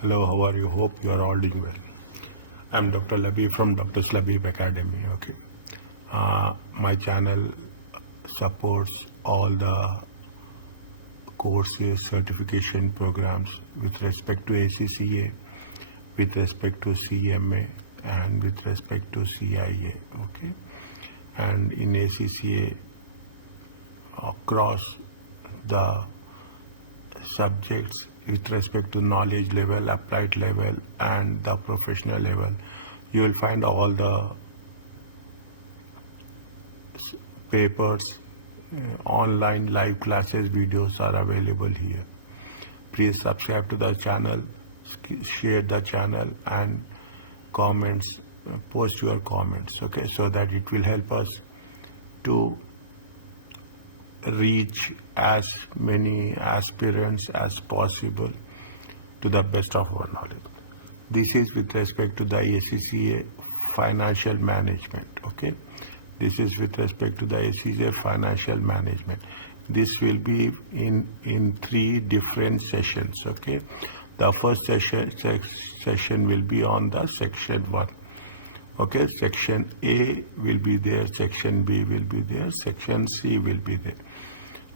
Hello, how are you? Hope you are all doing well. I'm Dr. Labib from Dr. Labib Academy. Okay. My channel supports all the courses, certification programs with respect to ACCA, with respect to CMA, and with respect to CIA. Okay. And in ACCA, across the subjects with respect to knowledge level, applied level, and the professional level, you will find all the papers, online live classes, videos are available here. Please subscribe to the channel, share the channel, and comments, post your comments, okay, so that it will help us to reach as many aspirants as possible to the best of our knowledge. This is with respect to the ACCA financial management, okay. This is with respect to the ACCA financial management. This will be in 3 different sessions, okay. The first session will be on the section 1. Okay, section A will be there, section B will be there, section C will be there.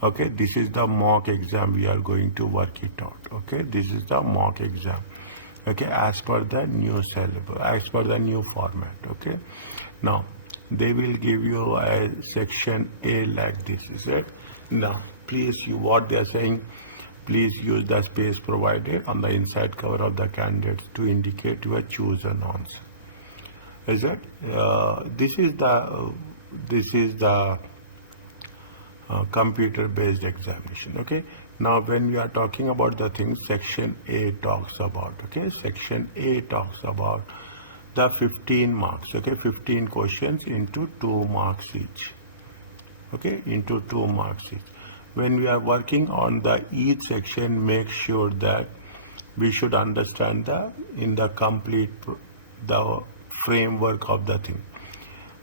Okay, this is the mock exam, we are going to work it out. Okay, this is the mock exam. Okay, as per the new syllabus, as per the new format. Okay, now they will give you a section A like this, is it? Now, please, what they are saying, please use the space provided on the inside cover of the candidates to indicate your chosen answer. Is it? This is the computer-based examination. Okay. Now, when we are talking about the things, section A talks about. Okay. Section A talks about the 15 marks. Okay. 15 questions into 2 marks each. Okay. Into 2 marks each. When we are working on each section, make sure that we should understand the complete the framework of the thing.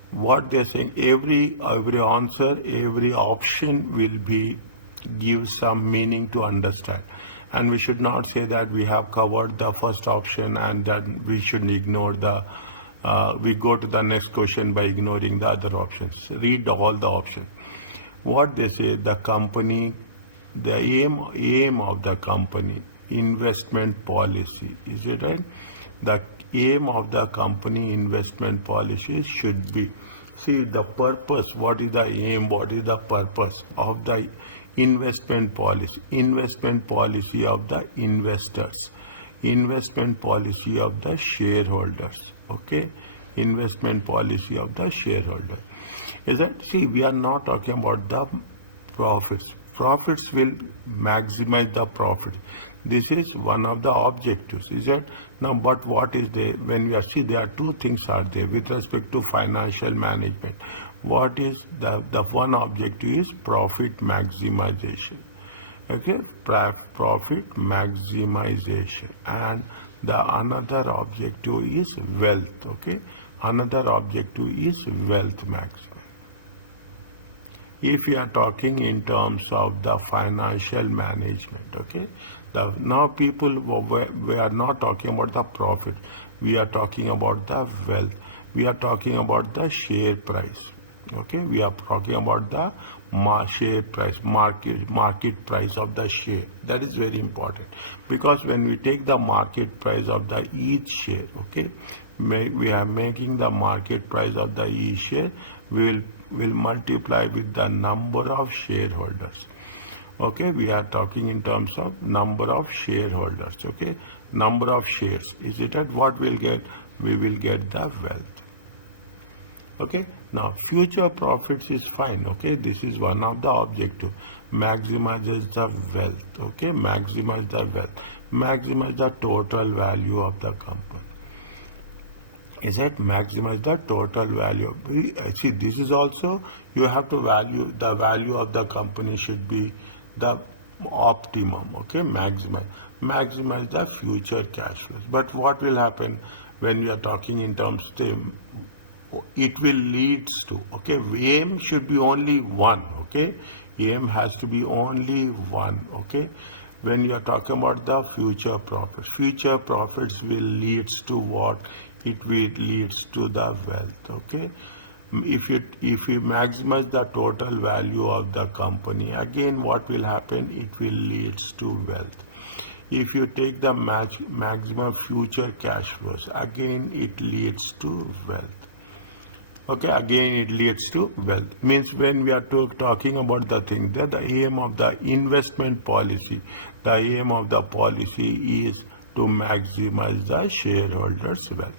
What they're saying, every answer, every option will give some meaning to understand, and we should not say that we have covered the first option and that we should ignore we go to the next question by ignoring the other options. Read all the options. What they say, the company, the aim of the company, investment policy, is it right? The aim of the company investment policy should be, see the purpose, what is the aim, what is the purpose of the investment policy of the investors, investment policy of the shareholders, okay, investment policy of the shareholder. Is that, see, we are not talking about the profits will maximize the profit. This is one of the objectives, is it? Now, but what is there? When we are, see, there are 2 things are there with respect to financial management. What is the one objective is profit maximization. Okay, profit maximization, and the another objective is wealth. Okay, another objective is wealth maximization. If we are talking in terms of the financial management, okay, now people, we are not talking about the profit, we are talking about the wealth, we are talking about the share price. Okay, we are talking about the share price, market price of the share. That is very important, because when we take the market price of the each share, okay, we are making the market price of the each share, we will multiply with the number of shareholders. Okay, we are talking in terms of number of shareholders. Okay, number of shares. Is it at what we'll get? We will get the wealth. Okay, now future profits is fine. Okay, this is one of the objective. Maximizes the wealth. Okay, maximize the wealth. Maximize the total value of the company. Is it maximize the total value? See, this is also, you have to value, the value of the company should be the optimum. Okay, maximize the future cash flows. But what will happen when we are talking in terms of, it will leads to, okay, aim should be only one. Okay, aim has to be only one. Okay, when you are talking about the future profits will leads to what? It will leads to the wealth. Okay, if you maximize the total value of the company, again what will happen? It will leads to wealth. If you take the maximum future cash flows, again it leads to wealth. Okay, again it leads to wealth. Means when we are talking about the thing, that the aim of the investment policy, the aim of the policy is to maximize the shareholders' wealth.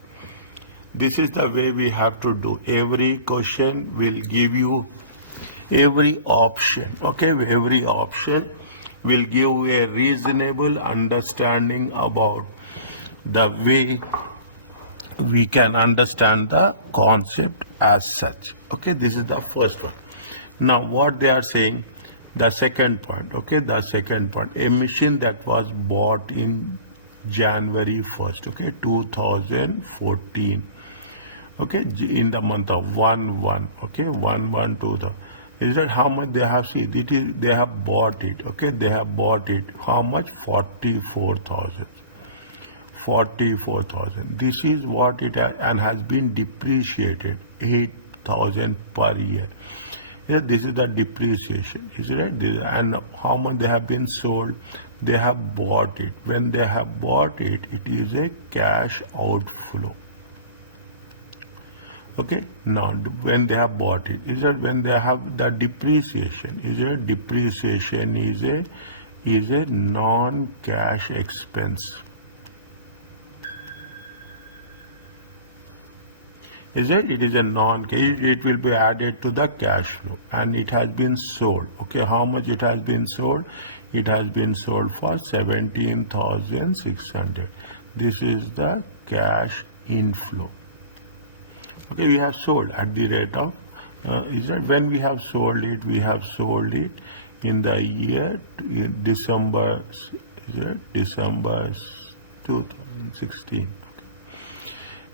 This is the way we have to do. Every question will give you every option. Okay, every option will give a reasonable understanding about the way we can understand the concept as such. Okay, this is the first one. Now what they are saying, the second point. Okay, the second point, a machine that was bought in January 1st, okay, 2014, okay, in the month of 1/1, okay, 1/1/2000. Is that how much they have seen? It is, they have bought it, okay, they have bought it. How much? 44,000. 44,000. This is what it has, and has been depreciated 8,000 per year. Yeah, this is the depreciation. Is it right? This, and how much they have been sold? They have bought it. When they have bought it, it is a cash outflow. Okay, now when they have bought it, is that when they have the depreciation? Is it depreciation is a non-cash expense? Is it? It is a non-cash. It will be added to the cash flow, and it has been sold. Okay, how much it has been sold? It has been sold for 17,600. This is the cash inflow. Okay, we have sold at the rate of, is that when we have sold it in the year December, is it December 2016. Okay.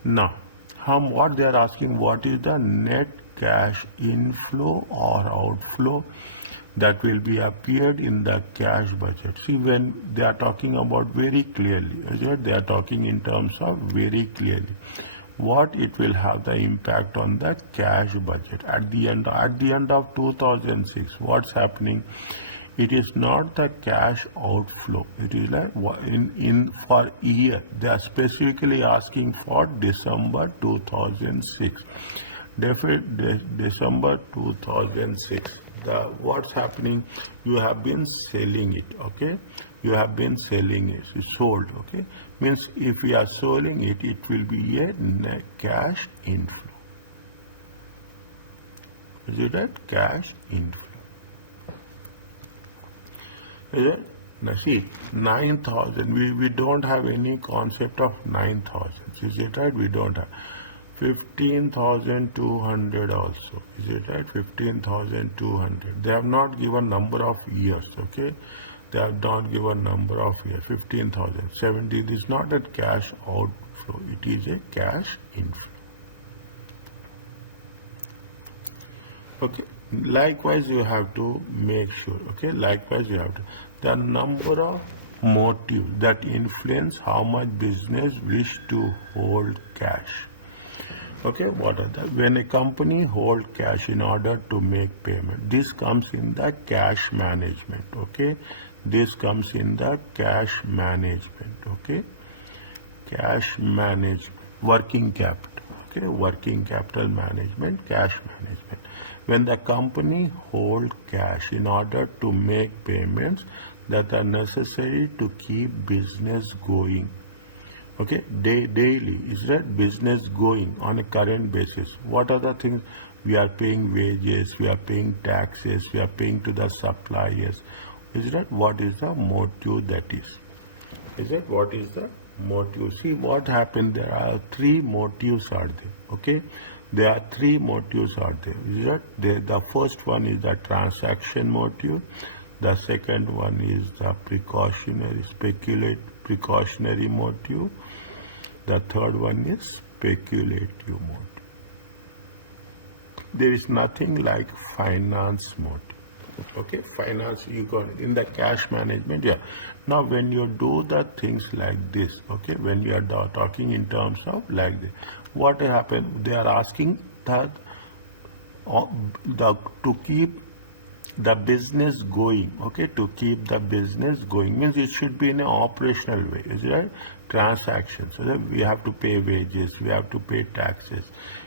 Now, what they are asking, what is the net cash inflow or outflow that will be appeared in the cash budget? See, when they are talking about very clearly, is it? They are talking in terms of very clearly what it will have the impact on the cash budget at the end of 2006. What's happening? It is not the cash outflow. It is like in for year. They are specifically asking for December 2006. December 2006. What's happening? You have been selling it. Okay, you have been selling it. It's sold. Okay, means if we are selling it, it will be a net cash inflow. Is it that cash inflow? Is it? Now see, 9,000. We don't have any concept of 9,000. Is it right? We don't have. 15,200 also. Is it right? 15,200. They have not given number of years. Okay, they have not given number of years. 15,000. 70. This is not a cash outflow. It is a cash inflow. Okay. Likewise, you have to make sure. Okay. Likewise, you have to. The number of motives that influence how much business wish to hold cash. Okay, what are that? When a company hold cash in order to make payment, this comes in the cash management. Okay, this comes in the cash management. Okay, cash management, working capital. Okay, working capital management, cash management. When the company hold cash in order to make payments that are necessary to keep business going. Okay, daily, is that business going on a current basis? What are the things? We are paying wages, we are paying taxes, we are paying to the suppliers. Is that what is the motive that is? Is that what is the motive? See what happened, there are three motives are there. Okay, there are three motives are there. Is that the first one is the transaction motive, the second one is the precautionary motive, the third one is speculative motive. There is nothing like finance motive. Okay, finance, you got it. In the cash management, yeah. Now when you do the things like this, okay, when you are talking in terms of like this, what happened? They are asking that to keep the business going, okay, to keep the business going means it should be in an operational way, is it right? Transactions, so that we have to pay wages, we have to pay taxes,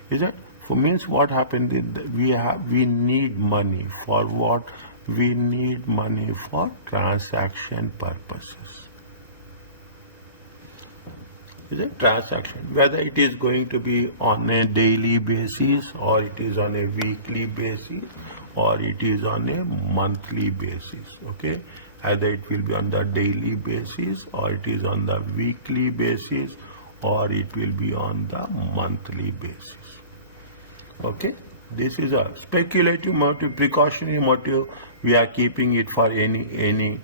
is it? For means what happened? We need money for what? We need money for transaction purposes. Is a transaction, whether it is going to be on a daily basis or it is on a weekly basis or it is on a monthly basis, okay, either it will be on the daily basis or it is on the weekly basis or it will be on the monthly basis, okay. This is a speculative motive, precautionary motive. We are keeping it for any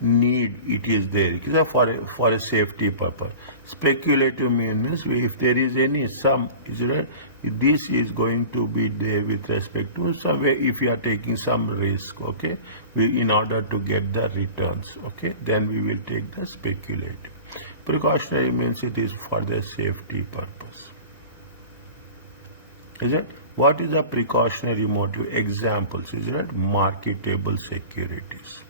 need it is there, for a safety purpose. Speculative means if there is any sum, is right, this is going to be there with respect to some way, if you are taking some risk, okay, in order to get the returns, okay, then we will take the speculative. Precautionary means it is for the safety purpose. Is it? What is the precautionary motive? Examples, is it? Marketable securities.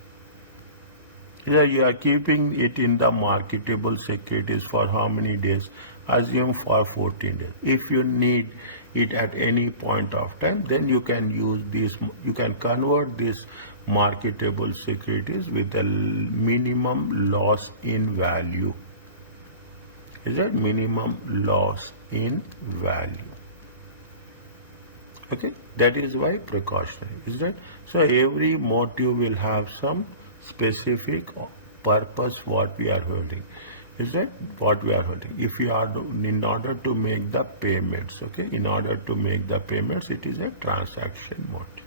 You are keeping it in the marketable securities for how many days? Assume for 14 days. If you need it at any point of time, then you can use this, you can convert this marketable securities with a minimum loss in value. Is that minimum loss in value? Okay, that is why precautionary, is that? So every motive will have some specific purpose what we are holding, is that what we are holding. If you are in order to make the payments, okay, in order to make the payments, it is a transaction motive.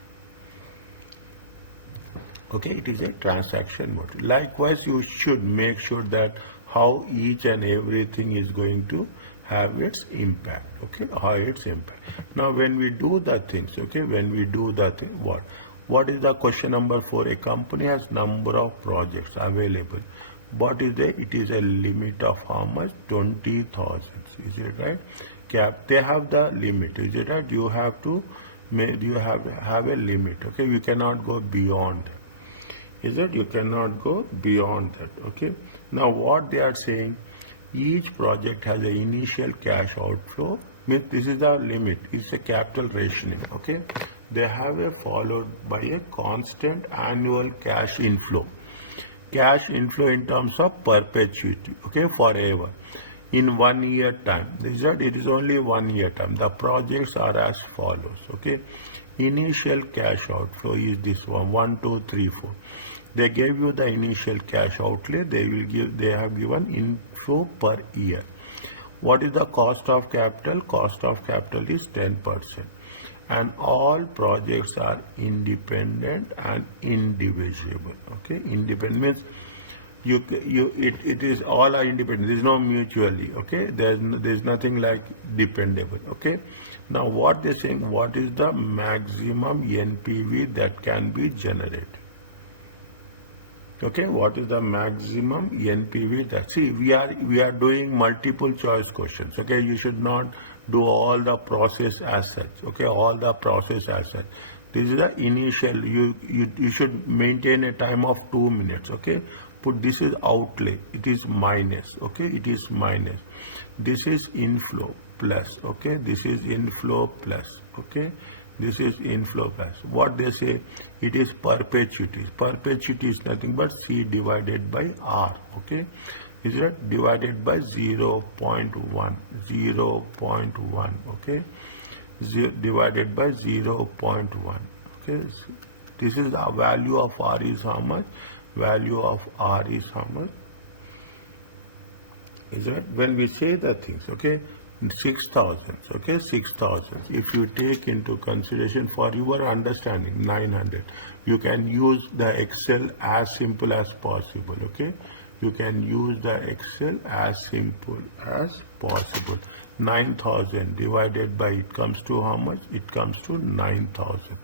Okay, it is a transaction motive. Likewise, you should make sure that how each and everything is going to have its impact, okay, how its impact. Now when we do the things, okay, when we do the thing, what is the question number 4? A company has number of projects available. What is the? It is a limit of how much? 20,000. Is it right? Cap. They have the limit. Is it right? You have to have a limit. Okay. You cannot go beyond. Is it? You cannot go beyond that. Okay. Now what they are saying? Each project has an initial cash outflow. Means this is the limit. It's a capital rationing. Okay. They have a followed by a constant annual cash inflow. Cash inflow in terms of perpetuity, okay, forever. In 1 year time, it is only 1 year time. The projects are as follows, okay. Initial cash outflow is this one, 1, 2, 3, 4. They gave you the initial cash outlay. They have given inflow per year. What is the cost of capital? Cost of capital is 10%. And all projects are independent and indivisible. Okay, independent means it is all are independent. There is no mutually. Okay, there is nothing like dependable. Okay, now what they are saying? What is the maximum NPV that can be generated? Okay, what is the maximum NPV that? See, we are doing multiple choice questions. Okay, you should not do all the process as such. Okay, all the process as such. This is the initial. You should maintain a time of 2 minutes. Okay, put this is outlay. It is minus. Okay, it is minus. This is inflow plus. Okay, this is inflow plus. Okay, this is inflow plus. What they say? It is perpetuity. Perpetuity is nothing but C divided by R. Okay. Is it divided by 0.1, okay, divided by 0.1, okay. This is the value of R is how much? Value of R is how much? Is it? When we say the things, okay, 6,000, okay, 6,000. If you take into consideration for your understanding 900, you can use the Excel as simple as possible, okay. You can use the Excel as simple as possible. 9,000 divided by, it comes to how much? It comes to 9,000.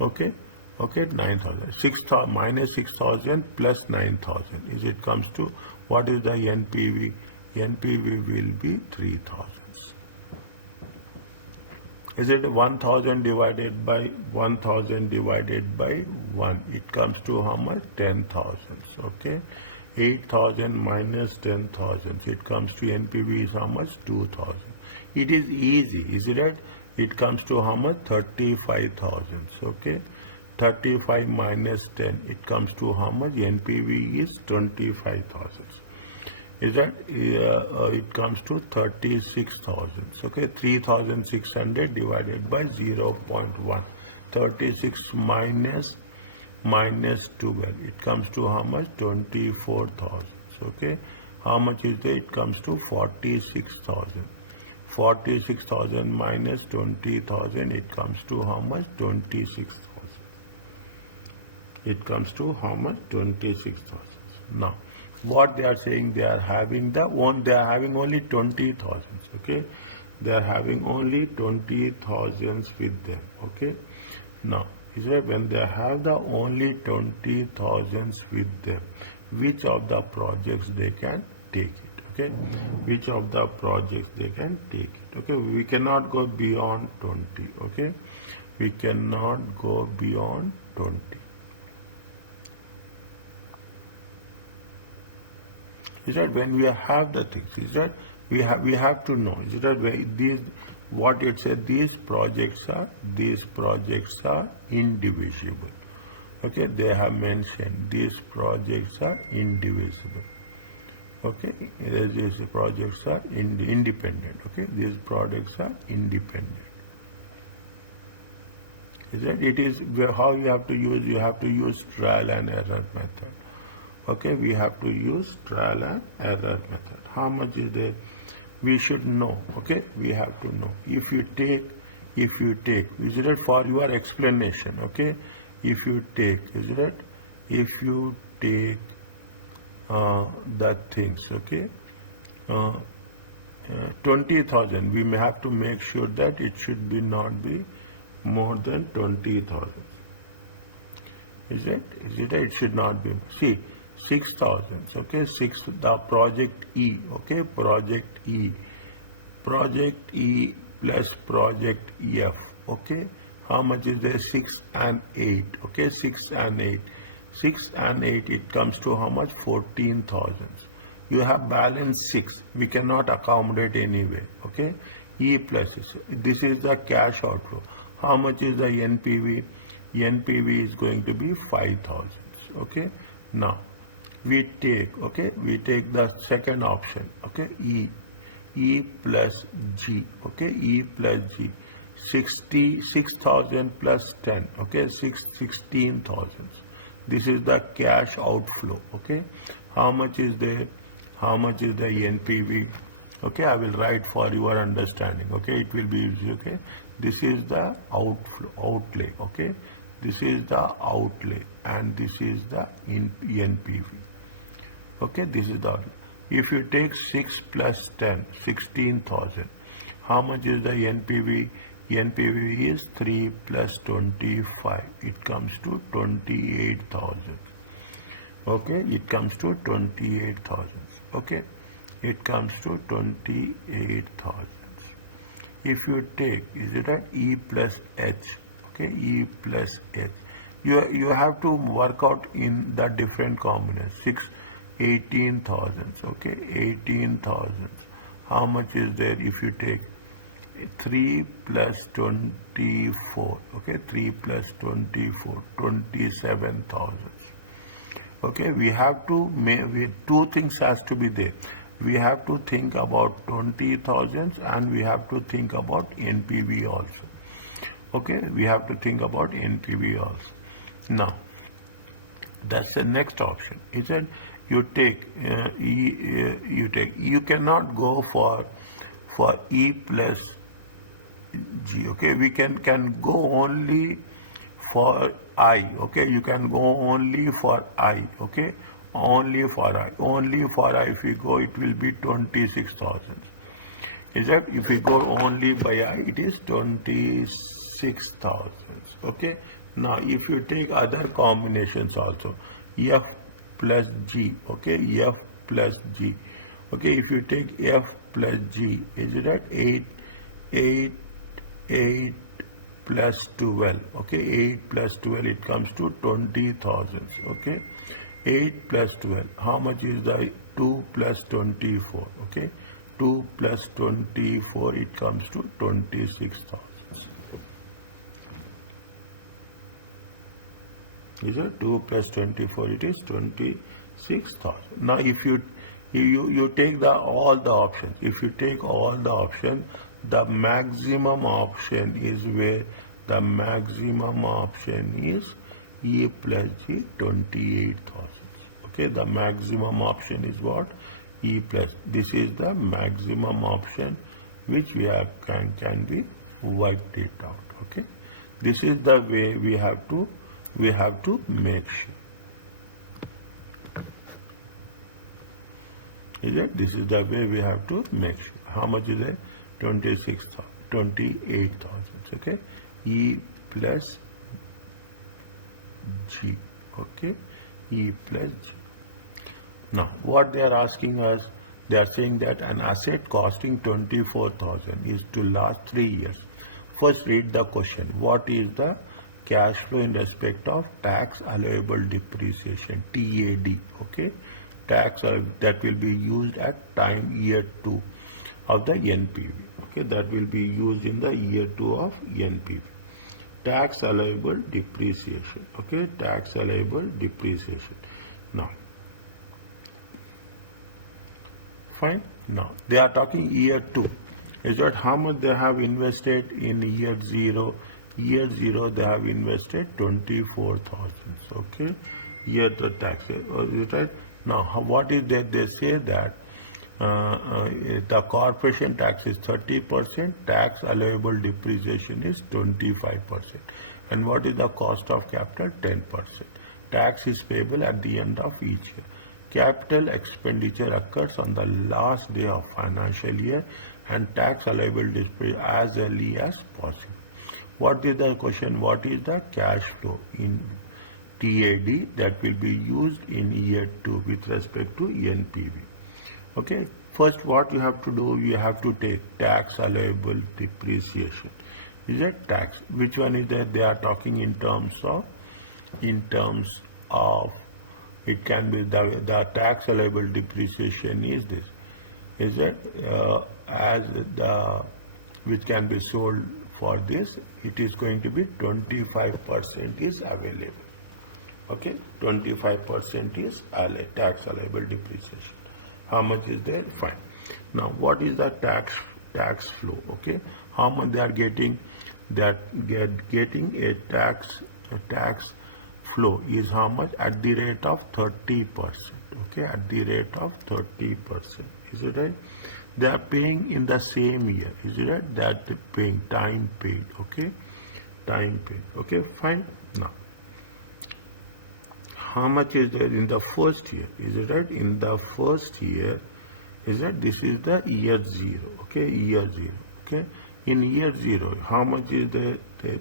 Okay, 9,000. 6,000 minus 6,000 plus 9,000 is it comes to what is the NPV? NPV will be 3,000. Is it 1,000 divided by 1,000 divided by 1? It comes to how much? 10,000. Okay, 8,000 minus 10,000. It comes to NPV is how much? 2,000. It is easy, is it right? It comes to how much? 35,000. Okay, 35 minus 10. It comes to how much? NPV is 25,000. Is that it comes to 36,000. Okay, 3,600 divided by 0.1. 36 minus 12. It comes to how much? 24,000. Okay, how much is there? It comes to 46,000. 46,000 minus 20,000. It comes to how much? 26,000. It comes to how much? 26,000. Now, what they are saying, they are having they are having only 20,000. Okay, they are having only 20,000 with them. Okay, now is that when they have the only 20,000 with them, which of the projects they can take it? Okay, which of the projects they can take it? Okay, we cannot go beyond 20. Okay, we cannot go beyond 20. Is that when we have the things? Is that we have to know? Is that these what it said? These projects are indivisible. Okay, they have mentioned these projects are indivisible. Okay, these projects are independent. Okay, these products are independent. Is that it is how you have to use? You have to use trial and error method. Okay, we have to use trial and error method. How much is there? We should know. Okay, we have to know. If you take, is it for your explanation? Okay, if you take, is it? If you take the things, okay, 20,000, we may have to make sure that it should be not be more than 20,000. Is it? It should not be. See. 6,000. Okay, the project E. Okay, project E plus project F. Okay, how much is there? 6 and 8. Okay, 6 and 8. 6 and 8. It comes to how much? 14,000. You have balance 6. We cannot accommodate anyway. Okay, E plus this is the cash outflow. How much is the NPV? NPV is going to be 5,000. Okay, now. We take the second option. Okay, E plus G. Okay, E plus G. 6,000 plus 10. Okay, 16,000. This is the cash outflow. Okay, how much is there? How much is the NPV? Okay, I will write for your understanding. Okay, it will be easy. Okay, this is the outlay. Okay, this is the outlay, and this is the NPV. Okay, this is the, if you take 6 plus 10, 16,000. How much is the NPV? NPV is 3 plus 25. It comes to 28,000. Okay, it comes to 28,000. Okay, it comes to 28,000. If you take, is it at E plus H? Okay, E plus H. You have to work out in the different combinations. 18,000. Okay, 18,000. How much is there if you take 3 plus 24? Okay, 3 plus 24, 27,000. Okay, we have to make two things has to be there. We have to think about 20,000 and we have to think about NPV also. Okay, we have to think about NPV also. Now, that's the next option. Is that you take you cannot go for E plus G. Okay, we can go only for I. Okay, you can go only for I. Okay, only for I. Only for I. If we go, it will be 26,000. Is that if we go only by I, it is 26,000. Okay, Now if you take other combinations also, F plus G, okay, F plus G, okay, if you take F plus G, is it at 8 plus 12, okay, 8 plus 12, it comes to 20,000, okay, 8 plus 12, how much is the 2 plus 24, okay, 2 plus 24, it comes to 26,000. Is it 2 plus 24? It is 26,000. Now, if you take all the options, if you take all the options, the maximum option is where the maximum option is E plus G 28,000. Okay, the maximum option is what? E plus. This is the maximum option which we have can be wiped it out. Okay, this is the way we have to make sure. Is it? This is the way we have to make sure. How much is it? 28,000. Okay, E plus G. Okay, E plus G. Now, what they are asking us, they are saying that an asset costing 24,000 is to last 3 years. First, read the question. What is the cash flow in respect of tax allowable depreciation, TAD, okay, tax that will be used at time year 2 of the NPV, okay, that will be used in the year 2 of NPV. Tax allowable depreciation, okay, tax allowable depreciation. Now, fine. Now they are talking year 2. Is that how much they have invested in year 0? Year 0 they have invested 24,000. Okay, year the tax. Is it right? Now what is that? They say that the corporation tax is 30%, tax allowable depreciation is 25%, and what is the cost of capital? 10%. Tax is payable at the end of each year. Capital expenditure occurs on the last day of financial year, and tax allowable depreciation as early as possible. What is the question? What is the cash flow in TAD that will be used in year 2 with respect to NPV? Okay, first what you have to do, you have to take tax allowable depreciation. Is it tax? Which one is that? They are talking in terms of, it can be the tax allowable depreciation is this. Is it as the which can be sold for this, it is going to be 25% is available. Okay, 25% is tax allowable depreciation. How much is there? Fine. Now, what is the tax flow? Okay, how much they are getting? They are getting a tax flow is how much? At the rate of 30%. Okay, at the rate of 30%. Is it right? They are paying in the same year. Is it right? That paying time paid. Okay, time paid. Okay, fine. Now, how much is there in the first year? Is it right? In the first year, is that this is the year 0. Okay, year 0. Okay, in year 0, how much is the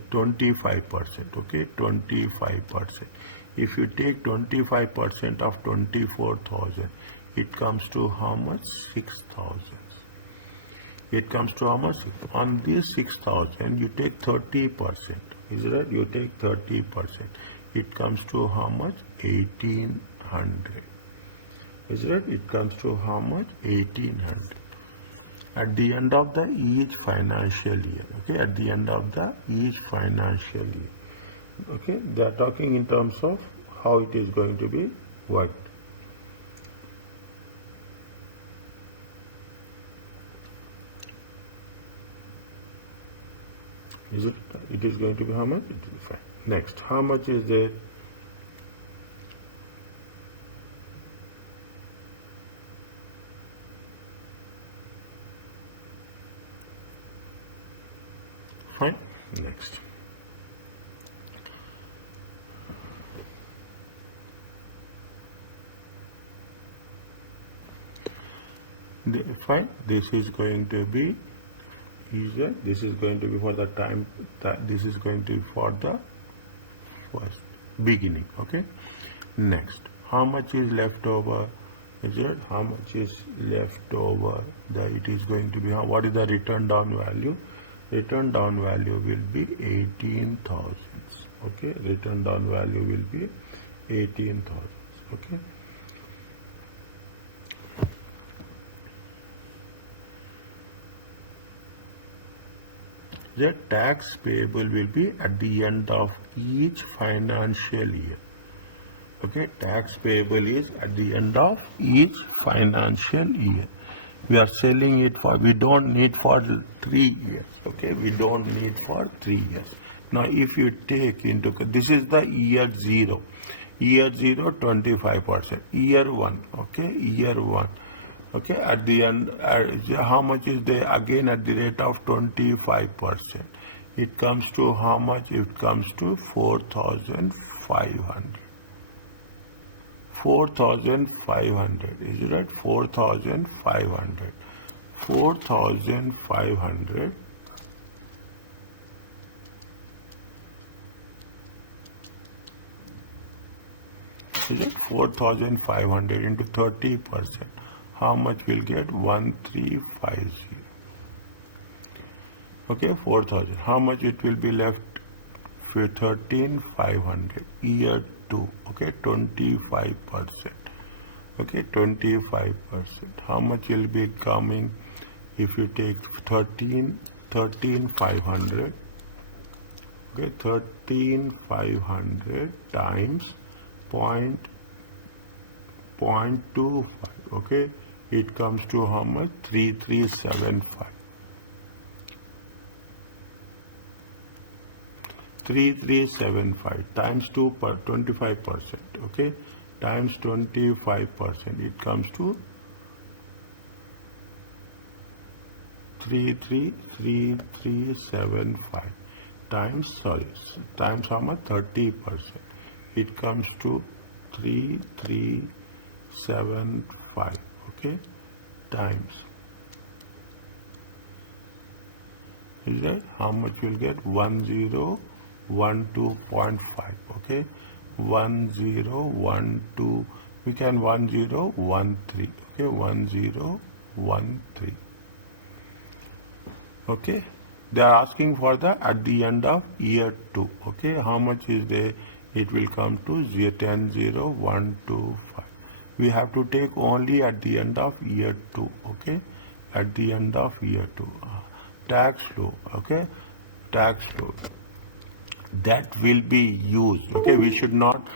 25%? Okay, 25%. If you take 25% of 24,000, it comes to how much? 6,000. It comes to how much? On this 6,000, you take 30%. Is it right? You take 30%. It comes to how much? 1,800. Is it right? It comes to how much? 1,800. At the end of the each financial year. Okay, at the end of the each financial year. Okay, they are talking in terms of how it is going to be worked. Is it? It is going to be how much? It will be fine. Next, how much is there? Fine. Next. Fine. This is going to be easier. This is going to be for the time. This is going to be for the first beginning. Okay, next, how much is left over? Is it how much is left over? It is going to be what is the return down value? Return down value will be 18,000. Okay, return down value will be 18,000. Okay. The tax payable will be at the end of each financial year. Okay, tax payable is at the end of each financial year. We are selling it for, we don't need for 3 years. Okay, we don't need for 3 years. Now, if you take into, this is the year 0. Year 0, 25%. Year 1, okay, year 1. Okay, at the end, how much is there? Again, at the rate of 25%. It comes to how much? It comes to 4,500. 4,500. Is it right? 4,500. 4,500. Is it 4,500 into 30%? How much will get? 1,350. Okay, 4,000. How much it will be left? 13,500. Year 2. Okay, 25%. Okay, 25%. How much will be coming if you take 13,500? Okay, 13,500 times 0.25. Okay, it comes to how much? 3,375. 3,375 times 2 per 25%. Okay, times 25%. It comes to 3,375 times times how much? 30%. It comes to 3,375. Okay, times. Is that how much you'll get? 1012.5. Okay, 1012. We can 1013. Okay, 1013. Okay, they are asking for the at the end of year 2. Okay, how much is there? It will come to 10,125. We have to take only at the end of year 2. Okay, at the end of year 2. Tax law. Okay, tax law. That will be used. Okay, we should not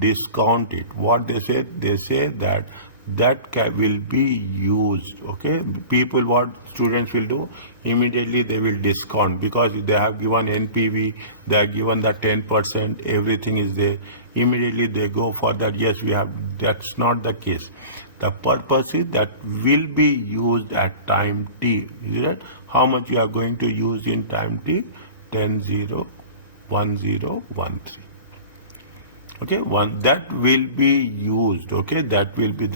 discount it. What they say that will be used. Okay, people, what students will do, immediately they will discount because they have given NPV, they are given the 10%, everything is there. Immediately they go for that. Yes, we have. That's not the case. The purpose is that will be used at time t. Is it? How much you are going to use in time t? 10,1013. Okay, that will be used. Okay, that will be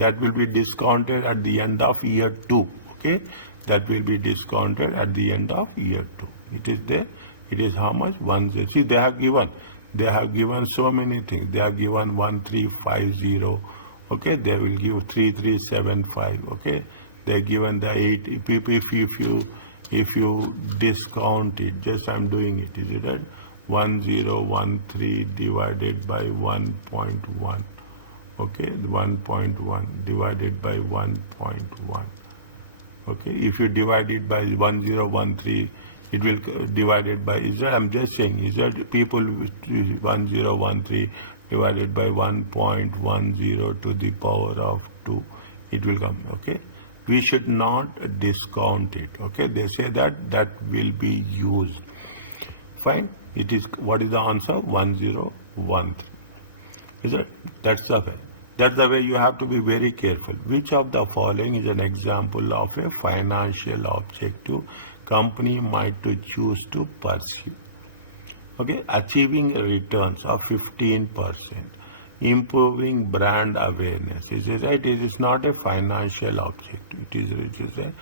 discounted at the end of year 2. Okay, that will be discounted at the end of year 2. It is there. It is how much? 10. See, they have given so many things. They have given 1350. Okay, they will give 3375. Okay, they are given the 8. If you discount it, just I'm doing it. Is it right? 1013 divided by 1.1. Okay, 1.1 divided by 1.1. Okay, if you divide it by 1013, it will divided by, is that, I'm just saying, is that people 1013 divided by 1.10 to the power of 2, it will come. Okay, we should not discount it. Okay, they say that will be used. Fine. It is, what is the answer? 1013. Is it? That's the way. That's the way you have to be very careful. Which of the following is an example of a financial objective company might to choose to pursue? Okay, achieving returns of 15%, improving brand awareness. Is it right? It is not a financial objective.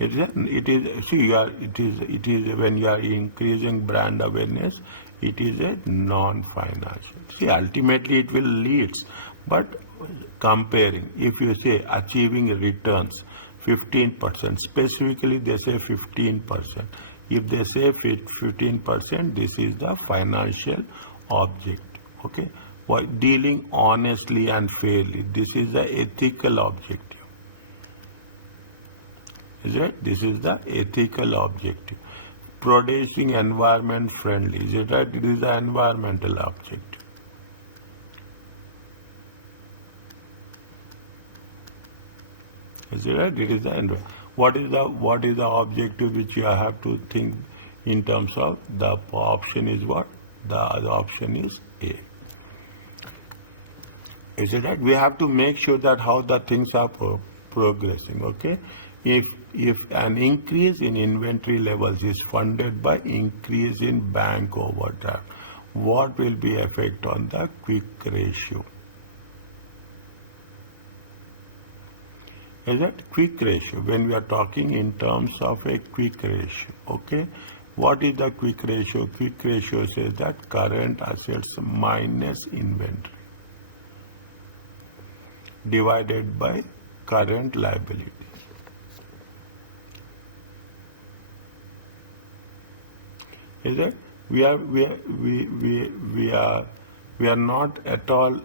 It is see you are it is when you are increasing brand awareness, it is a non-financial. See, ultimately it will leads, but comparing, if you say achieving returns 15%, specifically they say 15%. If they say 15%, this is the financial objective. Okay, dealing honestly and fairly, this is the ethical objective. Is it? This is the ethical objective. Producing environment friendly. Is it right? It is the environmental objective. Is it right? It is the environment. What is the objective which you have to think in terms of? The option is what? The other option is A. Is it right? We have to make sure that how the things are progressing. Okay. If an increase in inventory levels is funded by increase in bank overdraft, what will be effect on the quick ratio? Is that quick ratio? When we are talking in terms of a quick ratio, okay? What is the quick ratio? Quick ratio says that current assets minus inventory divided by current liability. Is that we are not at all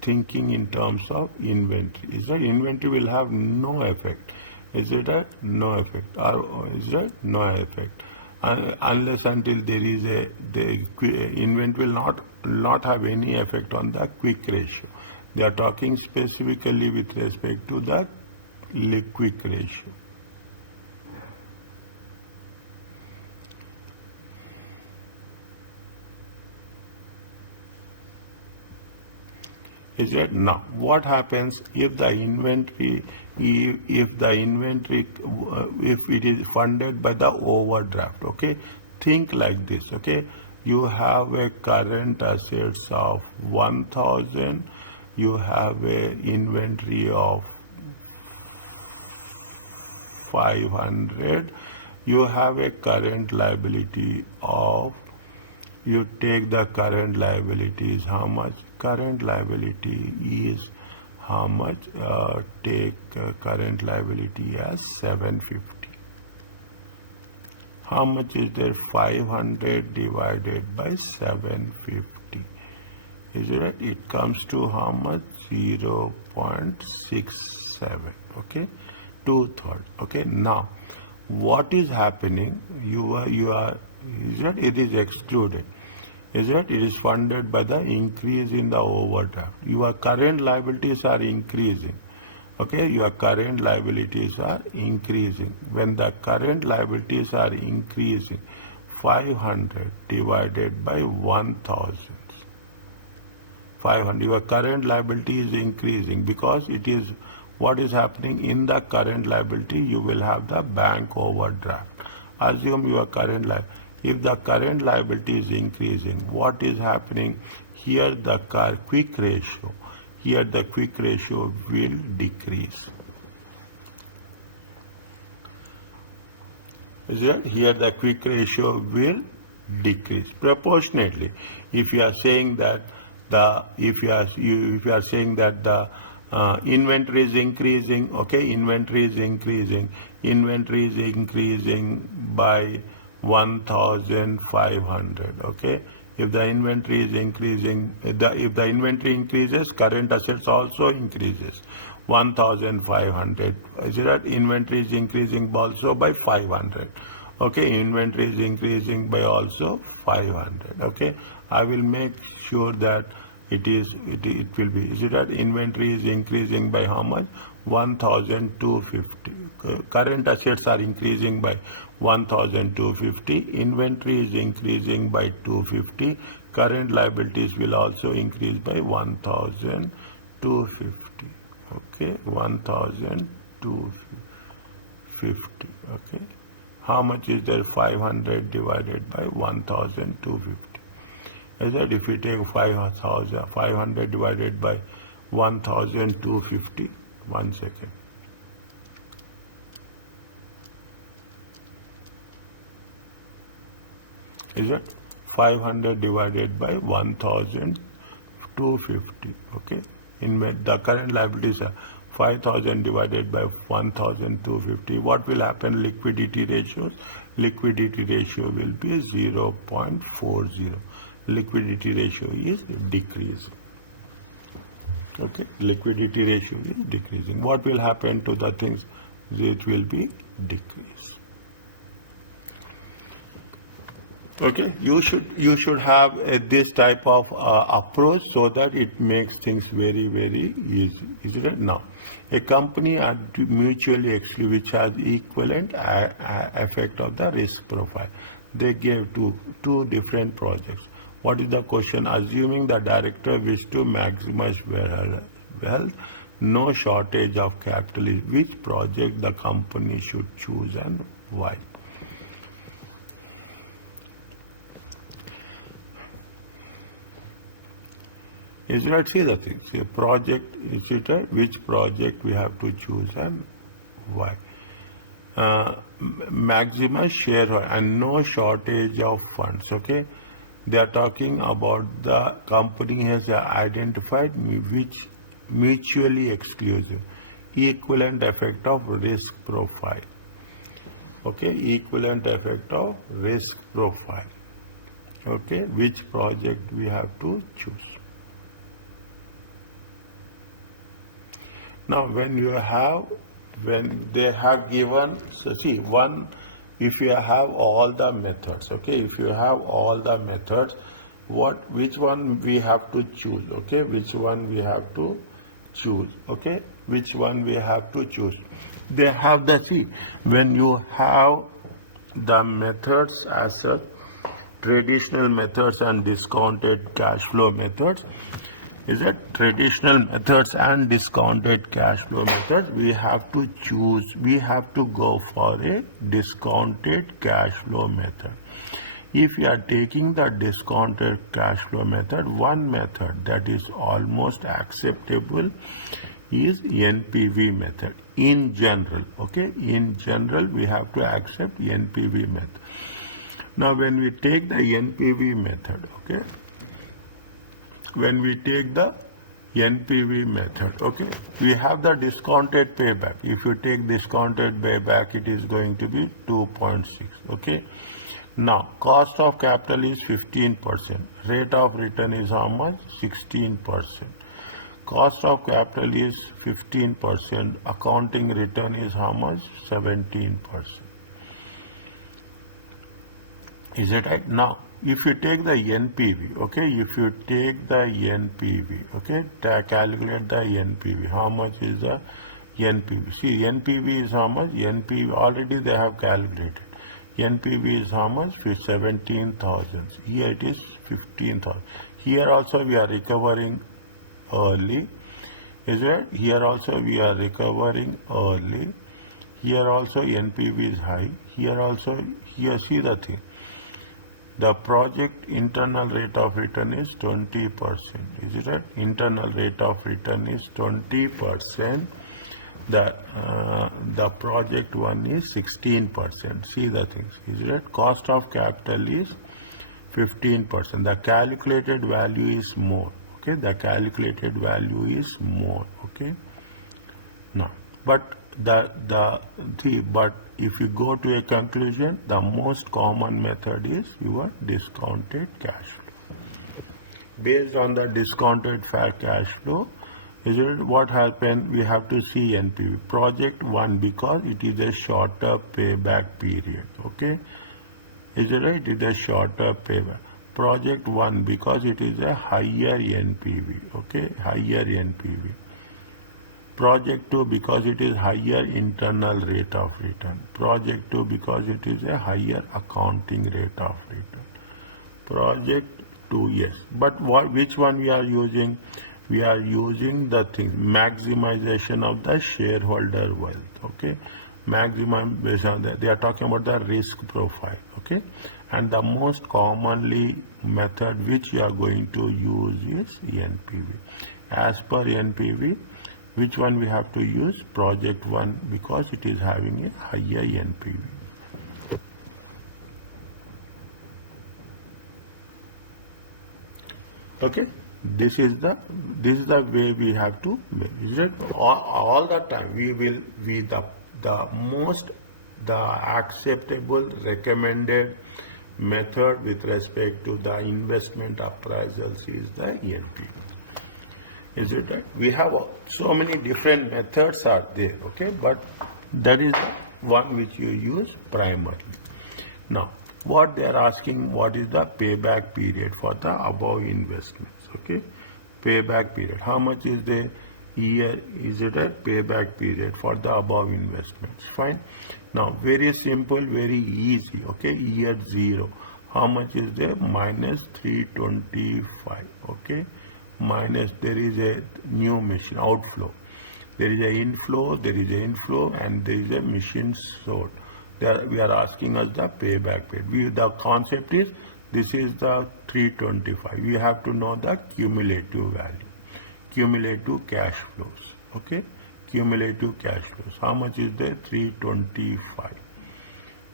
thinking in terms of inventory. Is that inventory will have no effect? Is it a no effect, or is it no effect? Unless until there is the inventory will not have any effect on the quick ratio. They are talking specifically with respect to the quick ratio. Is it? Now, what happens if the inventory, if it is funded by the overdraft? Okay, think like this. Okay, you have a current assets of 1,000, you have a inventory of 500, you have a current liability of. You take the current liabilities, how much? Current liability is how much? Take current liability as 750. How much is there? 500 divided by 750. Is it right? It comes to how much? 0.67. Okay, 2/3. Okay, now what is happening? You are. Is that it is excluded? Is that it is funded by the increase in the overdraft? Your current liabilities are increasing. Okay, your current liabilities are increasing. When the current liabilities are increasing, 500 divided by 1,000. 500. Your current liability is increasing because it is what is happening in the current liability. You will have the bank overdraft. Assume your current liability. If the current liability is increasing, what is happening? Here the quick ratio. Here the quick ratio will decrease. Is it? Here the quick ratio will decrease proportionately. If you are saying that the inventory is increasing, okay, inventory is increasing by 1,500. Okay, if the inventory is increasing, if the inventory increases, current assets also increases. 1,500. Is it that inventory is increasing also by 500? Okay, inventory is increasing by also 500. Okay, I will make sure that it will be. Is it that inventory is increasing by how much? 1,250. Current assets are increasing by 1,250. Inventory is increasing by 250. Current liabilities will also increase by 1,250. Okay, 1,250. Okay, how much is there? 500 divided by 1,250. Is that if you take 500 divided by 1,250, 1 second. Is it 500 divided by 1,250? Okay. In the current liabilities are 5,000 divided by 1,250. What will happen? Liquidity ratios. Liquidity ratio will be 0.40. Liquidity ratio is decreasing. Okay. Liquidity ratio is decreasing. What will happen to the things? It will be decreased. Okay, you should have this type of approach so that it makes things very, very easy. Is it? Now, a company are mutually exclusive which has equivalent effect of the risk profile. They gave two different projects. What is the question? Assuming the director wish to maximize wealth, no shortage of capital. Which project the company should choose and why? Is it? See the thing. See, project, is it? Which project we have to choose and why? Maximum shareholder and no shortage of funds. Okay, they are talking about the company has identified which mutually exclusive, equivalent effect of risk profile. Okay, equivalent effect of risk profile. Okay, which project we have to choose? Now, when they have given, so see, if you have all the methods, okay, if you have all the methods, which one we have to choose, okay, which one we have to choose, okay, which one we have to choose. They have the, see, when you have the methods as a traditional methods and discounted cash flow methods, is that traditional methods and discounted cash flow methods, we have to choose, we have to go for a discounted cash flow method. If you are taking the discounted cash flow method, one method that is almost acceptable is NPV method in general. Okay, in general we have to accept NPV method. Now when we take the NPV method, okay, when we take the NPV method, okay, we have the discounted payback. If you take discounted payback, it is going to be 2.6. Okay. Now, cost of capital is 15%. Rate of return is how much? 16%. Cost of capital is 15%. Accounting return is how much? 17%. Is it right? Now, if you take the NPV, okay, if you take the NPV, okay, calculate the NPV. How much is the NPV? See, NPV is how much? NPV already they have calculated. NPV is how much? 17,000. Here it is 15,000. Here also we are recovering early. Is it? Here also we are recovering early. Here also NPV is high. Here also, here see the thing. The project internal rate of return is 20%. Is it right? Internal rate of return is 20%. The project one is 16%. See the things. Is it right? Cost of capital is 15%. The calculated value is more. Okay. The calculated value is more. Okay. Now, but but if you go to a conclusion, the most common method is your discounted cash flow. Based on the discounted cash flow, is it what happened? We have to see NPV. Project 1 because it is a shorter payback period. Okay, is it right? It is a shorter payback. Project 1 because it is a higher NPV. Okay, higher NPV. Project 2 because it is higher internal rate of return. Project 2 because it is a higher accounting rate of return. Project 2, yes. But which one we are using? We are using the thing, maximization of the shareholder wealth. Okay. Maximum based on that. They are talking about the risk profile. Okay. And the most commonly method which you are going to use is NPV. As per NPV, Which one we have to use? Project 1, because it is having a higher NPV. Okay, this is the way we have to make. Is it all the time we will the acceptable recommended method with respect to the investment appraisals is the NPV. Is it right? We have so many different methods are there, okay, but that is one which you use primarily. Now, what they are asking, what is the payback period for the above investments, okay? Payback period. How much is the year? Is it a payback period for the above investments? Fine. Now, very simple, very easy, okay? Year 0. How much is there? Minus 325, okay? Minus, there is a new machine outflow. There is a inflow, and there is a machine sold. There we are asking us the payback period. The concept is, this is the 325. We have to know the cumulative value, cumulative cash flows. Okay, cumulative cash flows. How much is there? 325.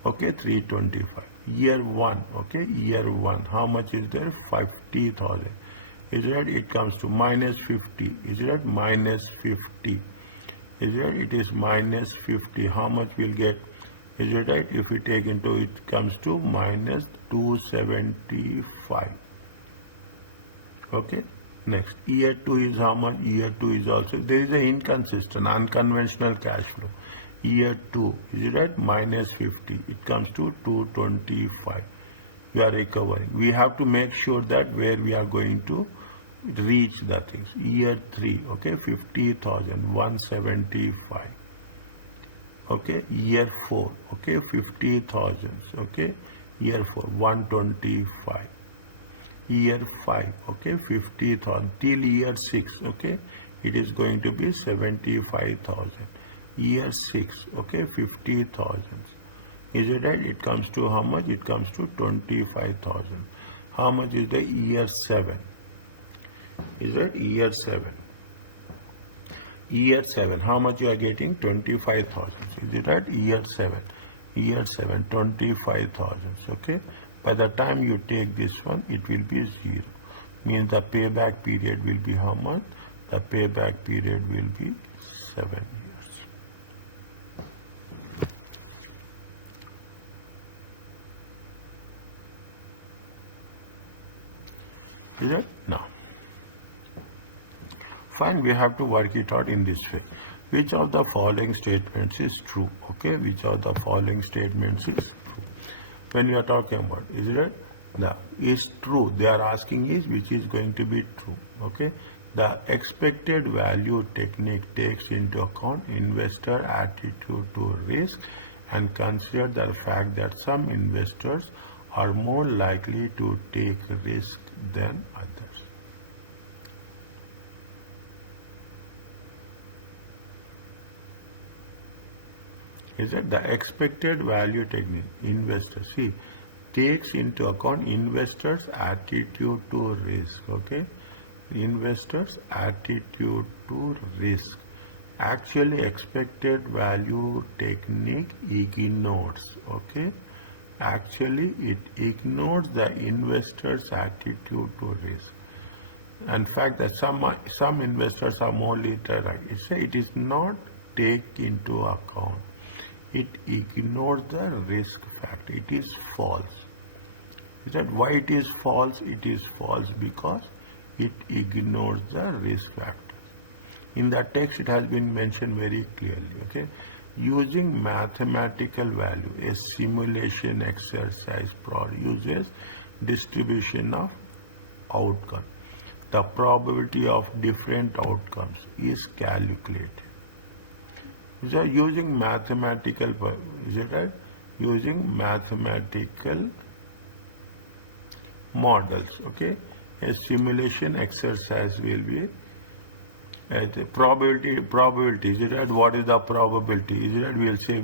Okay, 325. Year 1. Okay, year 1. How much is there? 50,000. Is it? It comes to minus 50. Is it? Minus 50. Is it? It is minus 50. How much we'll get? Is it right? If we take into it, comes to minus 275. Okay. Next, year 2 is how much? Year 2 is also, there is an inconsistent, unconventional cash flow. Year 2, is it right? Minus 50. It comes to 225. We are recovering. We have to make sure that where we are going to reach the things. Year 3, okay, 50,000, 175. Okay, year 4, okay, 50,000, okay, year 4, 125. Year 5, okay, 50,000, till year 6, okay, it is going to be 75,000. Year 6, okay, 50,000. Is it right? It comes to how much? It comes to 25,000. How much is the year 7? Is it year 7? Year 7, how much you are getting? 25,000. Is it right? Year 7. Year 7, 25,000. Okay. By the time you take this one, it will be 0. Means the payback period will be how much? The payback period will be 7 years. Is it? Now. Fine, we have to work it out in this way. Which of the following statements is true? Okay, which of the following statements is true? When we are talking about, is it? The is true. They are asking is which is going to be true. Okay, the expected value technique takes into account investor attitude to risk and consider the fact that some investors are more likely to take risk than others. Is that the expected value technique? Investor, see, takes into account investors' attitude to risk. Okay, investors' attitude to risk. Actually, expected value technique ignores. Okay, actually it ignores the investor's attitude to risk. In fact, that some investors are more literal. It is not take into account. It ignores the risk factor. It is false. Is that why it is false? It is false because it ignores the risk factor. In the text, it has been mentioned very clearly. Okay, using mathematical value, a simulation exercise produces distribution of outcome. The probability of different outcomes is calculated. So using mathematical, is it right? Using mathematical models, okay? A simulation exercise will be the probability, is it right? What is the probability? Is it right? We'll say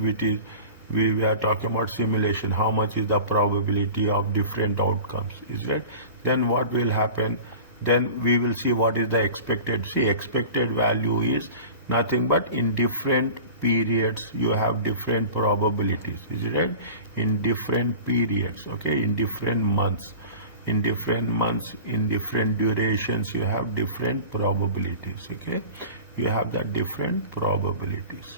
we are talking about simulation. How much is the probability of different outcomes? Is it right? Then what will happen? Then we will see what is the expected. See, expected value is Nothing but in different periods you have different probabilities. Is it right? In different periods, okay, in different months, in different durations, you have different probabilities. Okay, you have the different probabilities.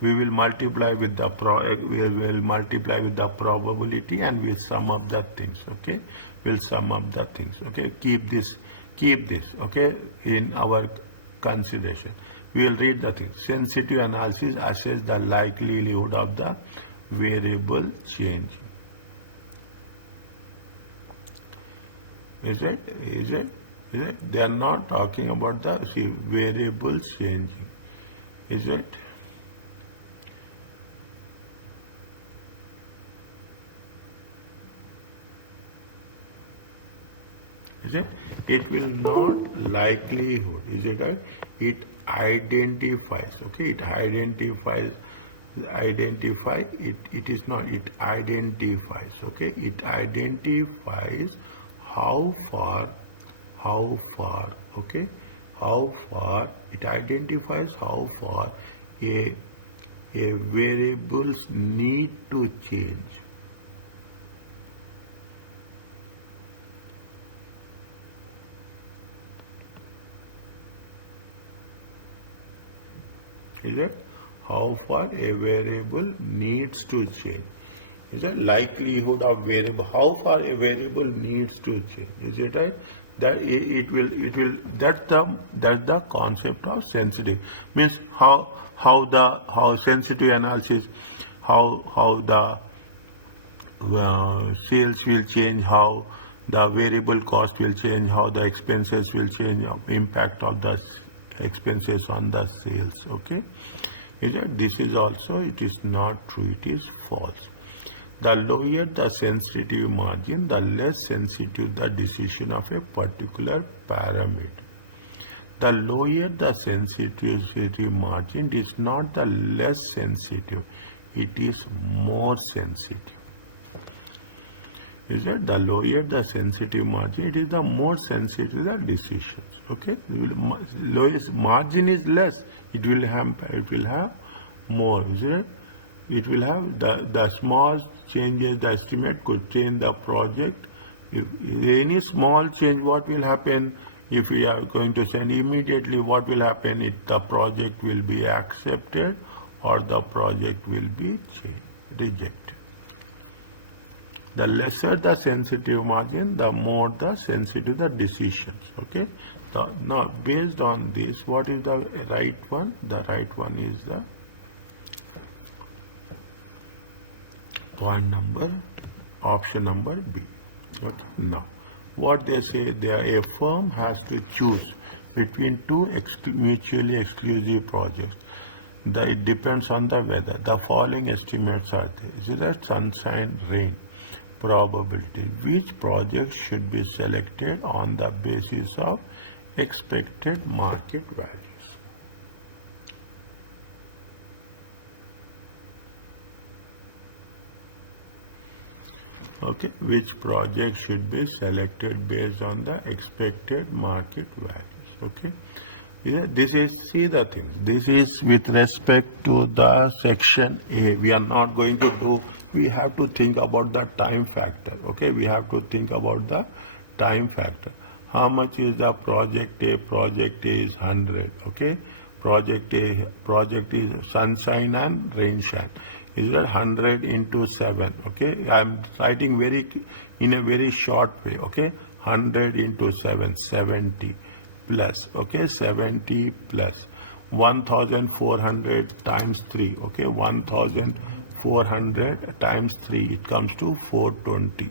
We will multiply with the probability, and we'll sum up the things. Okay, we'll sum up the things. Okay, keep this, okay, in our consideration. We will read the things. Sensitive analysis assess the likelihood of the variable change. Is it? They are not talking about the variable changing. Is it? Is it? It will not likelihood. Is it right? It identifies. Okay, it identifies. It is not. It identifies. Okay, it identifies how far. Okay, how far it identifies how far a variables need to change. Is it? How far a variable needs to change. Is it? Likelihood of variable. How far a variable needs to change. Is it right? That it will. That's the concept of sensitive. Means how sensitive analysis, how the sales will change, how the variable cost will change, how the expenses will change, impact of the expenses on the sales. Okay, this is also, it is not true, it is false. The lower the sensitivity margin, the less sensitive the decision of a particular parameter. The lower the sensitivity margin, it is not the less sensitive, it is more sensitive. Is it? The lower the sensitive margin, it is the more sensitive the decisions. Okay, lowest margin is less, it will have more. Is it? It will have the small changes. The estimate could change the project. If any small change, what will happen? If we are going to send immediately, what will happen? The project will be accepted or the project will be rejected. The lesser the sensitive margin, the more the sensitive the decisions. Okay. Now, based on this, what is the right one? The right one is the option number B. Okay. Now, what they say, a firm has to choose between two mutually exclusive projects. It depends on the weather. The following estimates are there. Is that sunshine, rain, probability? Which project should be selected on the basis of expected market values? Okay, which project should be selected based on the expected market values? Okay, this is, see the thing, this is with respect to the section A. We are not going to do, we have to think about the time factor. Okay, we have to think about the time factor. How much is the project A? Project A is 100. Okay, project is sunshine and rain shine. Is that 100 into 7? Okay, I am writing in a very short way. Okay, 100 into 7, 70 plus. Okay, 70 plus 1400 times 3. Okay, 1400 times 3, it comes to 420.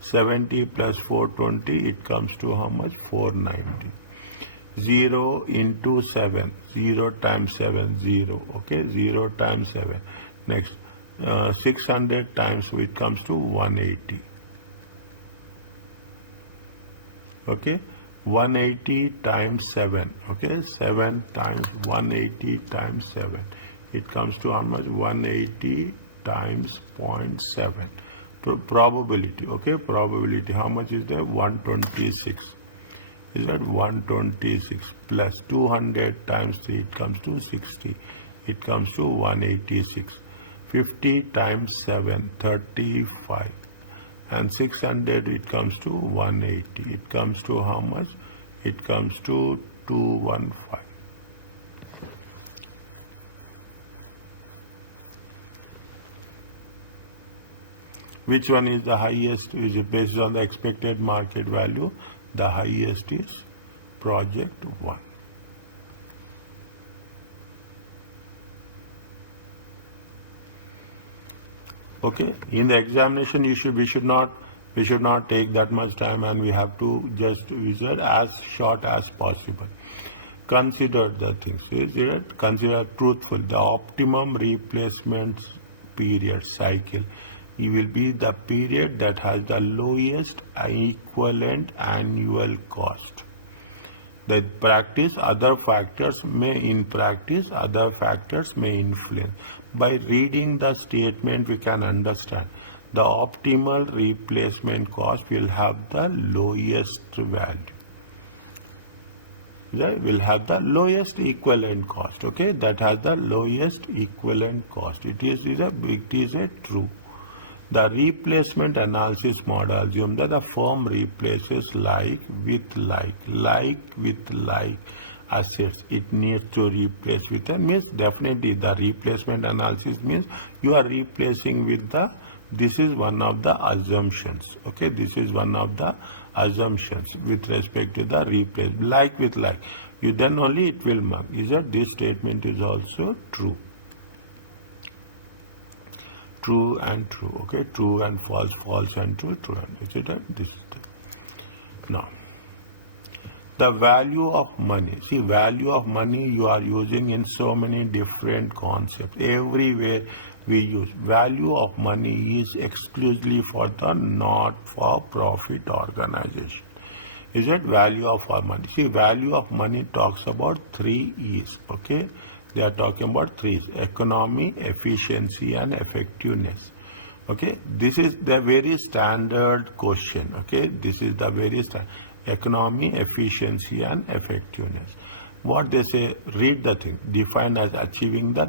70 plus 420, it comes to how much? 490. 0 into 7, 0 times 7, 0. Okay, 0 times 7. Next, 600 times, it comes to 180. Okay, 180 times 7. Okay, 7 times 180 times 7. It comes to how much? 180 times 0.7. Probability. Okay, probability. How much is there? 126. is that 126 plus 200 times 3, it comes to 60. It comes to 186. 50 times 7, 35. And 600, it comes to 180. It comes to how much? It comes to 215. Which one is the highest? Is it based on the expected market value? The highest is project 1. Okay, in the examination we should not take that much time, and we have to just visit as short as possible. Consider the things. Consider truthful. The optimum replacement period cycle. It will be the period that has the lowest equivalent annual cost. The practice, other factors may influence. By reading the statement, we can understand the optimal replacement cost will have the lowest value. Will have the lowest equivalent cost. Okay, that has the lowest equivalent cost. It is a true. The replacement analysis model assumes that the firm replaces like with like assets. It needs to replace with them. Means definitely the replacement analysis means you are replacing with the. This is one of the assumptions. Okay, this is one of the assumptions with respect to the replace. Like with like, you then only it will mark. Is that this statement is also true? True and true. Okay, true and false, false and true, true and is it this? Now, the value of money. See, value of money you are using in so many different concepts. Everywhere we use value of money is exclusively for the not-for-profit organization. Is it value of our money? See, value of money talks about 3 E's. Okay, they are talking about 3 E's: economy, efficiency, and effectiveness. Okay, this is the very standard question. Okay, this is the very standard. Economy, efficiency, and effectiveness. What they say, read the thing, defined as achieving the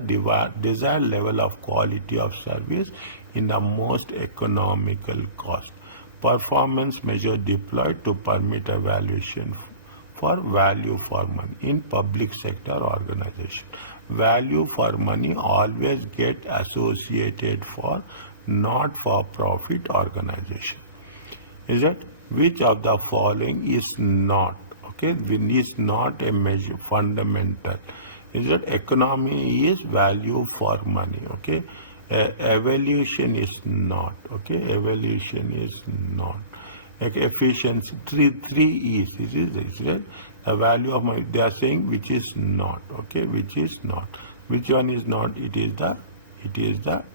desired level of quality of service in the most economical cost. Performance measure deployed to permit evaluation for value for money in public sector organization. Value for money always get associated for not-for-profit organization. Is it? Which of the following is not? Okay, is not a measure fundamental. Is that economy is value for money? Okay, evaluation is not. Okay, evaluation is not. Okay, efficiency, three E's. This is it. The value of money. They are saying which is not. Okay, which is not. Which one is not? It is the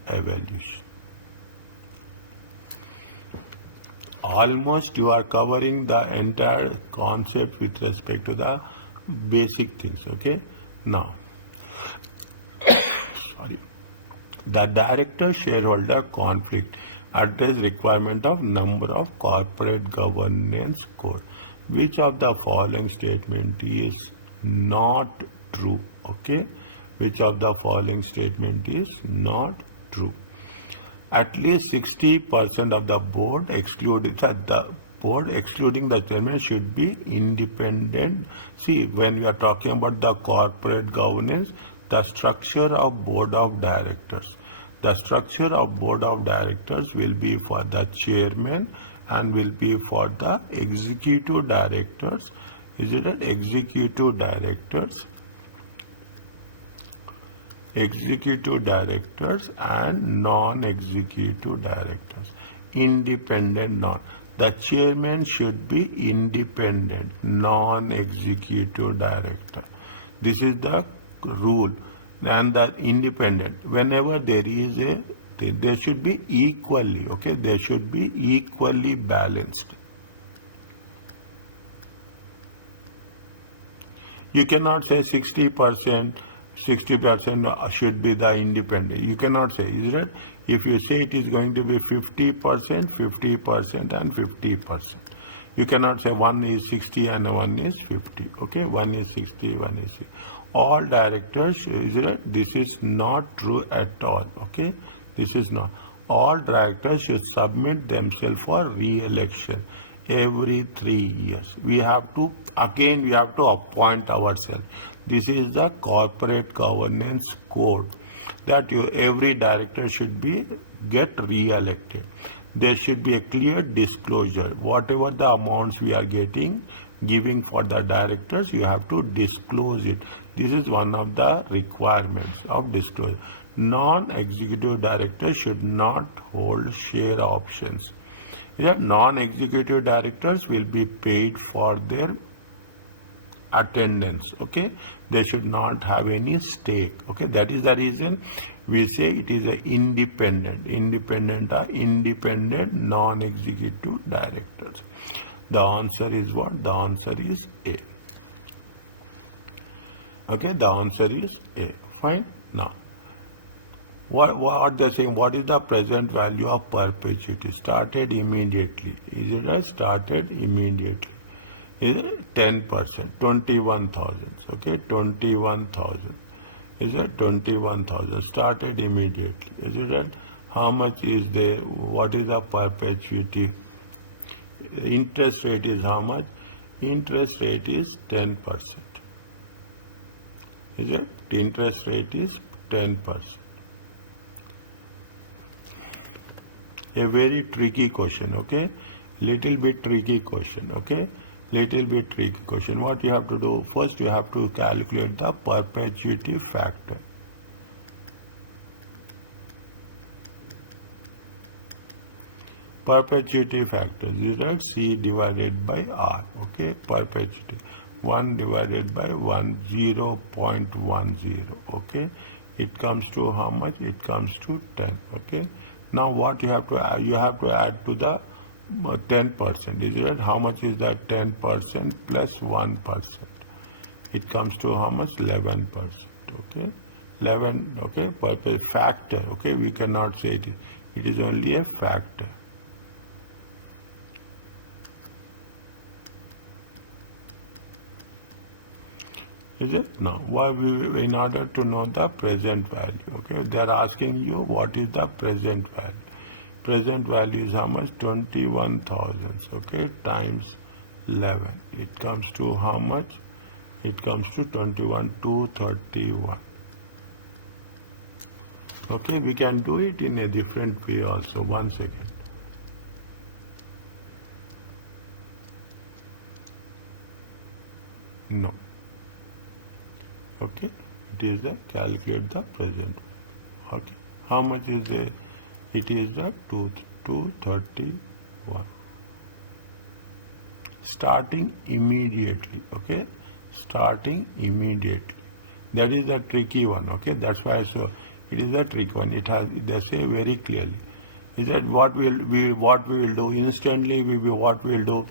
evaluation. Almost you are covering the entire concept with respect to the basic things. Okay, now sorry, the director shareholder conflict address requirement of number of corporate governance code. Which of the following statement is not true? Okay, which of the following statement is not true? At least 60% of the board, excluding the chairman, should be independent. See, when we are talking about the corporate governance, the structure of board of directors. The structure of board of directors will be for the chairman and will be for the executive directors. Is it an executive directors? Executive directors and non-executive directors. Independent, non. The chairman should be independent, non-executive director. This is the rule. And the independent, whenever there is there should be equally, okay, they should be equally balanced. You cannot say 60% should be the independent. You cannot say, is it? If you say it is going to be 50%, 50%, and 50%. You cannot say one is 60 and one is 50. Okay, one is 60, one is 60. All directors, this is not true at all. Okay, this is not. All directors should submit themselves for re-election every 3 years. We have to appoint ourselves. This is the corporate governance code that every director should get re-elected. There should be a clear disclosure. Whatever the amounts we are giving for the directors, you have to disclose it. This is one of the requirements of disclosure. Non-executive directors should not hold share options. Non-executive directors will be paid for their attendance. Okay, they should not have any stake. Okay, that is the reason we say it is a independent non-executive directors. The answer is what? The answer is A. Okay, the answer is A. Fine. Now, what they're saying, what is the present value of perpetuity? Started immediately. Is it right? Started immediately. Is it 10%? 21,000. Okay, 21,000. Is it 21,000? Started immediately. Is it right? How much is there? What is the perpetuity? Interest rate is how much? Interest rate is 10%. Is it? The interest rate is 10%. A very tricky question, okay? Little bit tricky question, okay? Little bit tricky question. What you have to do? First, you have to calculate the perpetuity factor. Perpetuity factor is that C divided by R, okay? Perpetuity 1 divided by 0.10, okay? It comes to how much? It comes to 10, okay? Now what you have to add? You have to add to the 10%. Is it? How much is that 10% plus 1%? It comes to how much? 11%. Okay, 11. Okay, purpose factor. Okay, we cannot say it. It is only a factor. Is it? Now, in order to know the present value, okay, they are asking you what is the present value. Present value is how much? 21,000, okay, times 11. It comes to how much? It comes to 21,231. Okay, we can do it in a different way also. 1 second. No. Okay, it is the calculate the present. Okay, how much is there? It is the 231. Starting immediately. Okay, starting immediately. That is the tricky one. Okay, that's why it is a tricky one. It has, they say very clearly. Is that what we will do instantly? What we will do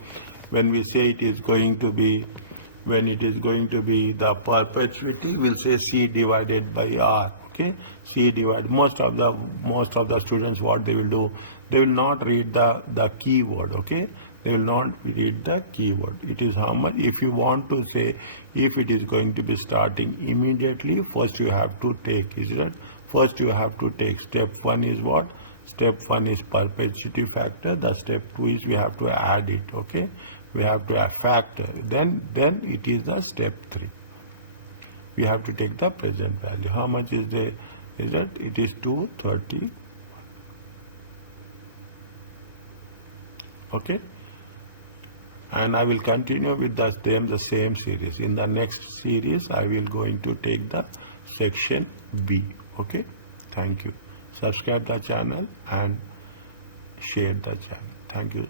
when we say it is going to be. When it is going to be the perpetuity, we'll say C divided by R. Okay, C divided. Most of the students, what they will do, they will not read the keyword. Okay, they will not read the keyword. It is how much. If you want to say if it is going to be starting immediately, first you have to take. Is it? First you have to take. Step 1 is what? Step 1 is perpetuity factor. The step 2 is we have to add it. Okay. We have to add factor. Then it is the step 3. We have to take the present value. How much is there? Is that? It is 230. Okay. And I will continue with the same series. In the next series, I will going to take the section B. Okay. Thank you. Subscribe the channel and share the channel. Thank you.